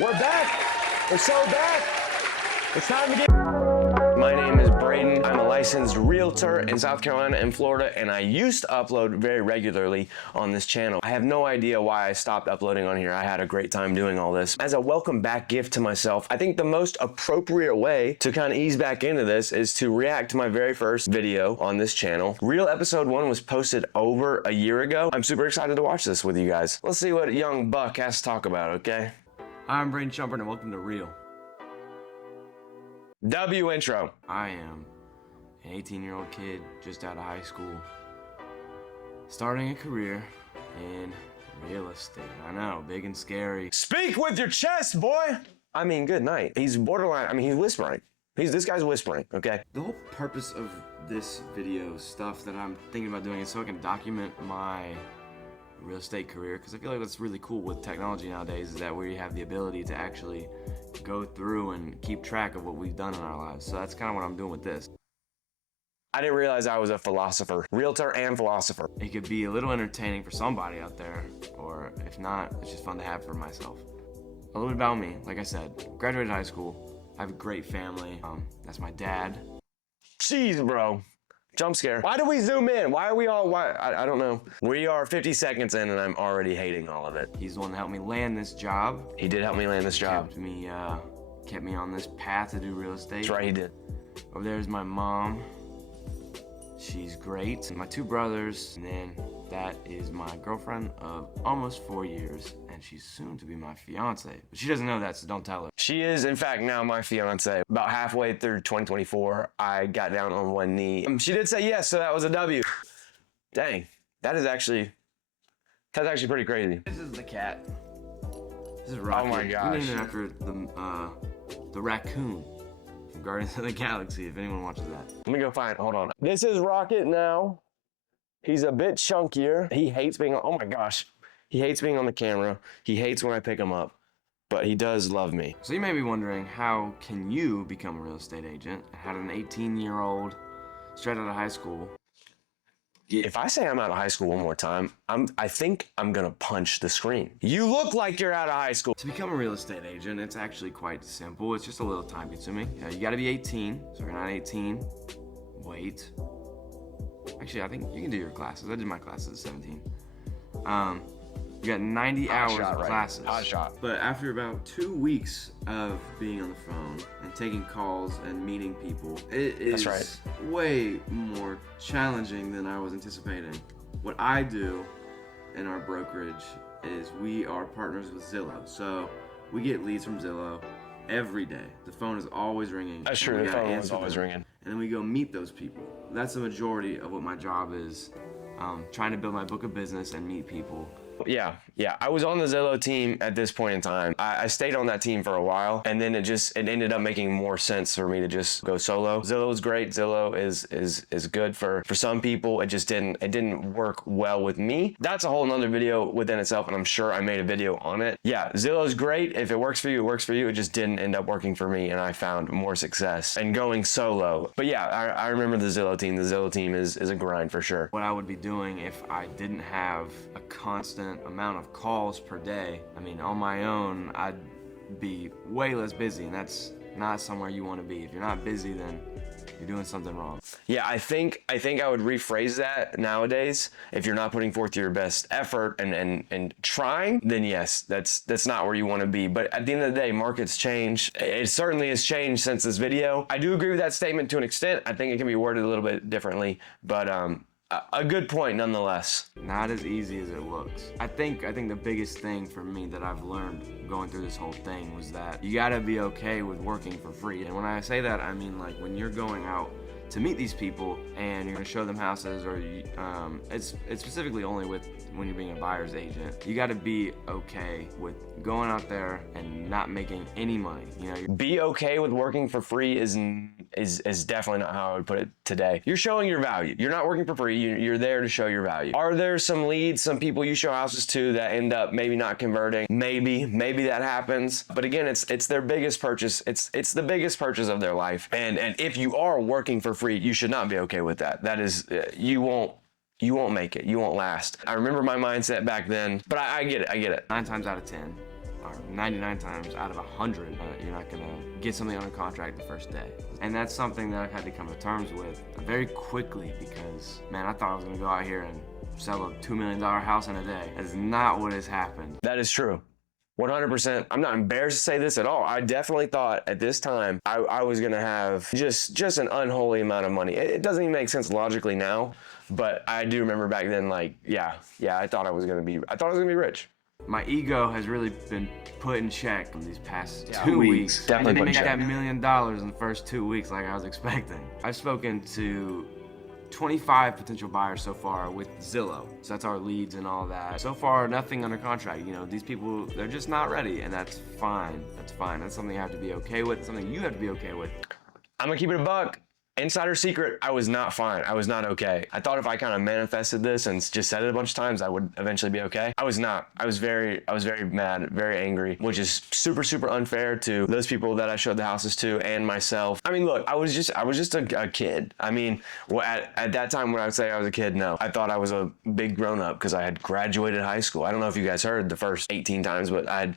We're back. We're so back. It's time to get... My name is Braden. I'm a licensed realtor in South Carolina and Florida, and I used to upload very regularly on this channel. I have no idea why I stopped uploading on here. I had a great time doing all this. As a welcome back gift to myself, I think the most appropriate way to kind of ease back into this is to react to my very first video on this channel. Real episode 1 was posted over a year ago. I'm super excited to watch this with you guys. Let's see what young Buck has to talk about, okay? I'm Braden Shumpert and welcome to Real. W intro. I am an 18-year-old kid just out of high school, starting a career in real estate. I know, big and scary. Speak with your chest, boy! I mean, good night. He's borderline, I mean, he's whispering. This guy's whispering, okay? The whole purpose of this video stuff that I'm thinking about doing is so I can document my real estate career, because I feel like that's really cool with technology nowadays, is that we have the ability to actually go through and keep track of what we've done in our lives. So that's kind of what I'm doing with this. I didn't realize I was a philosopher, realtor and philosopher. It could be a little entertaining for somebody out there, or if not, it's just fun to have for myself. A little bit about me, like I said, graduated high school. I have a great family. That's my dad. Jeez, bro. Jump scare. Why do we zoom in? Why are we all, I don't know. We are 50 seconds in and I'm already hating all of it. He's the one that helped me land this job. He did help me land this job. Kept me on this path to do real estate. That's right, he did. Over there is my mom. She's great. My 2 brothers, and then that is my girlfriend of almost 4 years, and she's soon to be my fiance. But she doesn't know that, so don't tell her. She is, in fact, now my fiance. About halfway through 2024, I got down on one knee. She did say yes, so that was a W. Dang, that's actually pretty crazy. This is the cat. This is Rocket. Oh my gosh. We named it after the raccoon from Guardians of the Galaxy, if anyone watches that. Let me go find, hold on. This is Rocket now. He's a bit chunkier. He hates being, oh my gosh. He hates being on the camera. He hates when I pick him up, but he does love me. So you may be wondering, how can you become a real estate agent? I had an 18-year-old straight out of high school. If I say I'm out of high school one more time, I think I'm gonna punch the screen. You look like you're out of high school. To become a real estate agent, it's actually quite simple. It's just a little time consuming. You gotta be 18, so if you're not 18, wait. Actually, I think you can do your classes. I did my classes at 17. You got 90 hours of classes. Hot shot. But after about 2 weeks of being on the phone and taking calls and meeting people, it is way more challenging than I was anticipating. What I do in our brokerage is we are partners with Zillow. So we get leads from Zillow every day. The phone is always ringing. That's true, the phone is always ringing. And then we go meet those people. That's the majority of what my job is, trying to build my book of business and meet people. Yeah. I was on the Zillow team at this point in time. I stayed on that team for a while, and then it ended up making more sense for me to just go solo. Zillow is great. Zillow is good for some people. It just didn't work well with me. That's a whole nother video within itself, and I'm sure I made a video on it. Yeah, Zillow's great. If it works for you, it works for you. It just didn't end up working for me, and I found more success in going solo. But yeah, I remember the Zillow team. The Zillow team is a grind for sure. What I would be doing if I didn't have a constant amount of calls per day, I mean, on my own, I'd be way less busy, and that's not somewhere you want to be. If you're not busy, then you're doing something wrong. Yeah, I think I would rephrase that nowadays. If you're not putting forth your best effort and trying, then yes, that's not where you want to be. But at the end of the day, markets change. It certainly has changed since this video. I do agree with that statement to an extent. I think it can be worded a little bit differently, but a good point nonetheless. Not as easy as it looks. I think the biggest thing for me that I've learned going through this whole thing was that you gotta be okay with working for free. And when I say that, I mean like when you're going out to meet these people and you're gonna show them houses, or it's specifically only with when you're being a buyer's agent. You gotta be okay with going out there and not making any money. You know, be okay with working for free is definitely not how I would put it today. You're showing your value. You're not working for free. You're there to show your value. Are there some leads, some people you show houses to that end up maybe not converting? Maybe that happens. But again, it's their biggest purchase. It's the biggest purchase of their life. And if you are working for free, you should not be okay with that. That is, you won't make it. You won't last. I remember my mindset back then, but I get it. 9 times out of 10, or 99 times out of 100, you're not gonna get something under contract the first day. And that's something that I've had to come to terms with very quickly because, man, I thought I was gonna go out here and sell a $2 million house in a day. That is not what has happened. That is true. 100%. I'm not embarrassed to say this at all. I definitely thought at this time I was gonna have just an unholy amount of money. It doesn't even make sense logically now, but I do remember back then, like, yeah, I thought I was gonna be rich. My ego has really been put in check in these past 2 weeks. Definitely I didn't put in make check. that $1 million in the first 2 weeks like I was expecting. I've spoken to 25 potential buyers so far with Zillow. So that's our leads and all that. So far, nothing under contract. You know, these people, they're just not ready, and that's fine. That's fine. That's something you have to be okay with, something you have to be okay with. I'm gonna keep it a buck. Insider secret, I was not fine. I was not okay. I thought if I kind of manifested this and just said it a bunch of times, I would eventually be okay. I was not. I was very mad, very angry, which is super, super unfair to those people that I showed the houses to and myself. I mean, look, I was just a kid. I mean, at that time when I would say I was a kid, no. I thought I was a big grown up because I had graduated high school. I don't know if you guys heard the first 18 times, but I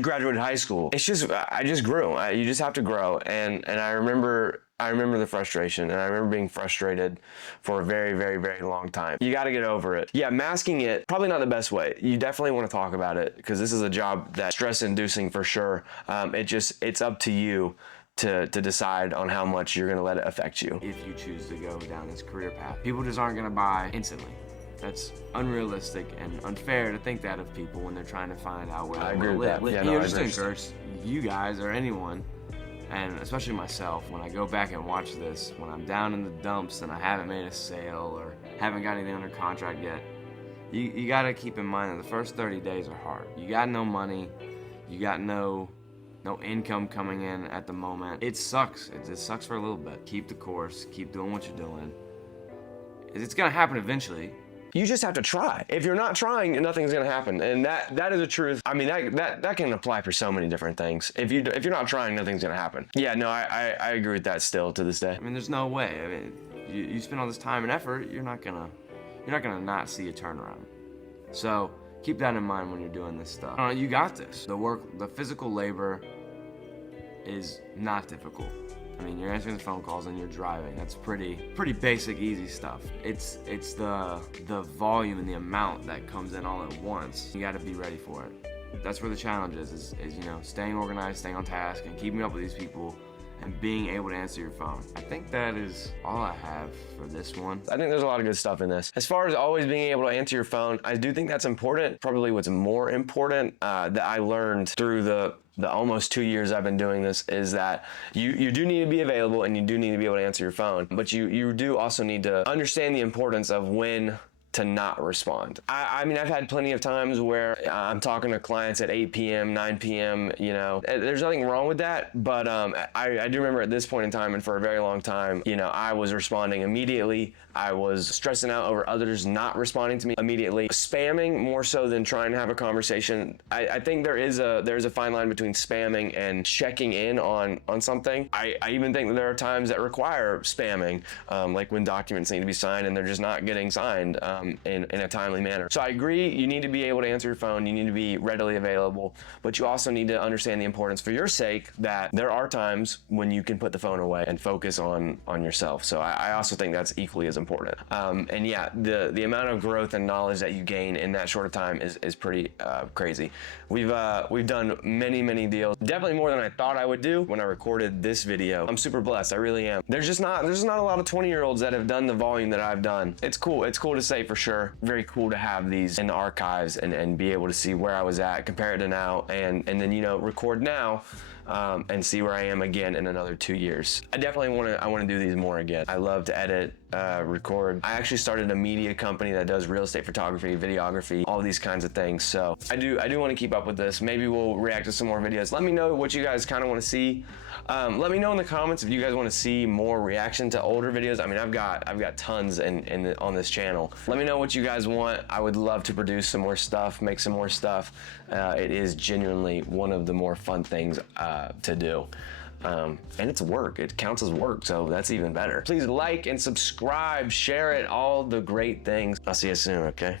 graduated high school. It's just, I just grew. You just have to grow. And I remember the frustration, and I remember being frustrated for a very, very, very long time. You got to get over it. Yeah, masking it, probably not the best way. You definitely want to talk about it because this is a job that's stress-inducing for sure. It's up to you to decide on how much you're going to let it affect you. If you choose to go down this career path, people just aren't going to buy instantly. That's unrealistic and unfair to think that of people when they're trying to find out where they want to live. Yeah, You know, just to encourage you guys or anyone, and especially myself, when I go back and watch this, when I'm down in the dumps and I haven't made a sale or haven't got anything under contract yet, you gotta keep in mind that the first 30 days are hard. You got no money, you got no income coming in at the moment. It sucks. It sucks for a little bit. Keep the course, keep doing what you're doing. It's gonna happen eventually. You just have to try. If you're not trying, nothing's gonna happen, and that is a truth. I mean, that can apply for so many different things. If you're not trying, nothing's gonna happen. Yeah, no, I agree with that still to this day. I mean, there's no way. I mean, you spend all this time and effort, you're not gonna not see a turnaround. So keep that in mind when you're doing this stuff. You got this. The physical labor is not difficult. I mean, you're answering the phone calls and you're driving. That's pretty basic, easy stuff. It's the volume and the amount that comes in all at once. You got to be ready for it. That's where the challenge is you know, staying organized, staying on task, and keeping up with these people and being able to answer your phone. I think that is all I have for this one. I think there's a lot of good stuff in this. As far as always being able to answer your phone, I do think that's important. Probably what's more important that I learned through the almost 2 years I've been doing this is that you do need to be available and you do need to be able to answer your phone, but you do also need to understand the importance of when to not respond. I mean, I've had plenty of times where I'm talking to clients at 8 p.m., 9 p.m., you know, there's nothing wrong with that, but I do remember at this point in time and for a very long time, you know, I was responding immediately. I was stressing out over others not responding to me immediately. Spamming more so than trying to have a conversation. I think there's a fine line between spamming and checking in on something. I even think that there are times that require spamming, like when documents need to be signed and they're just not getting signed in a timely manner. So I agree, you need to be able to answer your phone, you need to be readily available, but you also need to understand the importance for your sake that there are times when you can put the phone away and focus on yourself. So I also think that's equally as important. And yeah, the amount of growth and knowledge that you gain in that short of time is pretty crazy. We've done many deals, definitely more than I thought I would do when I recorded this video. I'm super blessed, I really am. There's not a lot of 20-year-olds that have done the volume that I've done. It's cool to say for sure. Very cool to have these in the archives and be able to see where I was at, compare it to now, and then, you know, record now and see where I am again in another 2 years. I definitely want to do these more again. I love to edit, record. I actually started a media company that does real estate photography, videography, all these kinds of things. So I do want to keep up with this. Maybe we'll react to some more videos. Let me know what you guys kind of want to see. Let me know in the comments if you guys want to see more reaction to older videos. I mean, I've got tons on this channel. Let me know what you guys want. I would love to produce some more stuff, make some more stuff. It is genuinely one of the more fun things to do. And it's work. It counts as work, so that's even better. Please like and subscribe, share it, all the great things. I'll see you soon, okay?